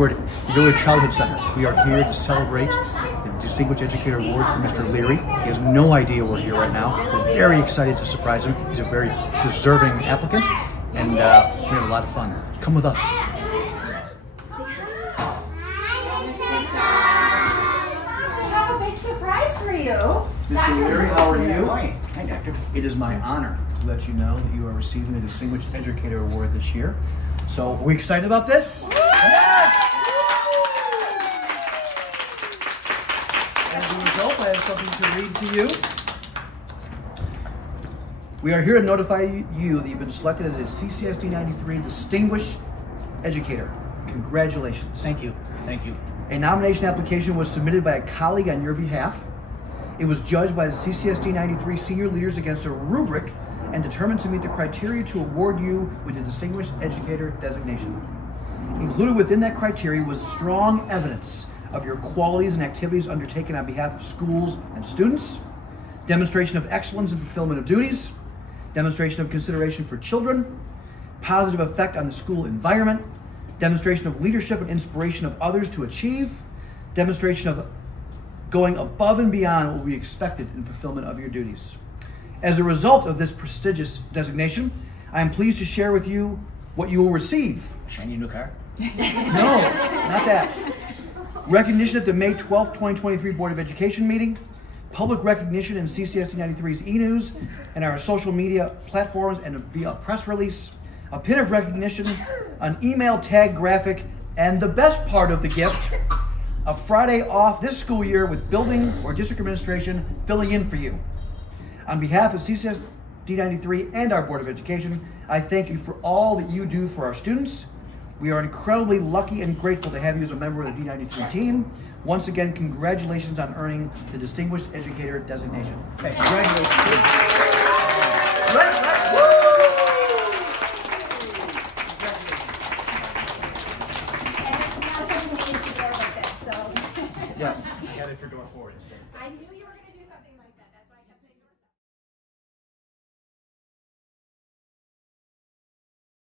We're at the Early Childhood Center. We are here to celebrate the Distinguished Educator Award for Mr. Leary. He has no idea we're here right now. We're very excited to surprise him. He's a very deserving applicant, and we have a lot of fun. Come with us. Mr. Leary, how are you? Hi, Doctor. It is my honor to let you know that you are receiving the Distinguished Educator Award this year. So, are we excited about this? Yes! As a result, I have something to read to you. We are here to notify you that you've been selected as a CCSD 93 Distinguished Educator. Congratulations. Thank you. Thank you. A nomination application was submitted by a colleague on your behalf. It was judged by the CCSD 93 senior leaders against a rubric and determined to meet the criteria to award you with the Distinguished Educator designation. Included within that criteria was strong evidence of your qualities and activities undertaken on behalf of schools and students, demonstration of excellence and fulfillment of duties, demonstration of consideration for children, positive effect on the school environment, demonstration of leadership and inspiration of others to achieve, demonstration of going above and beyond what will be expected in fulfillment of your duties. As a result of this prestigious designation, I am pleased to share with you what you will receive. Shiny new car? No, not that. Recognition at the May 12th, 2023 Board of Education meeting, public recognition in CCSD 93's e-news and our social media platforms and via press release, a pin of recognition, an email tag graphic, and the best part of the gift, a Friday off this school year with building or district administration filling in for you. On behalf of CCSD 93 and our Board of Education, I thank you for all that you do for our students. We are incredibly lucky and grateful to have you as a member of the D93 team. Once again, congratulations on earning the Distinguished Educator designation. Okay, congratulations. Yes. I got it for door forward. I knew you were going to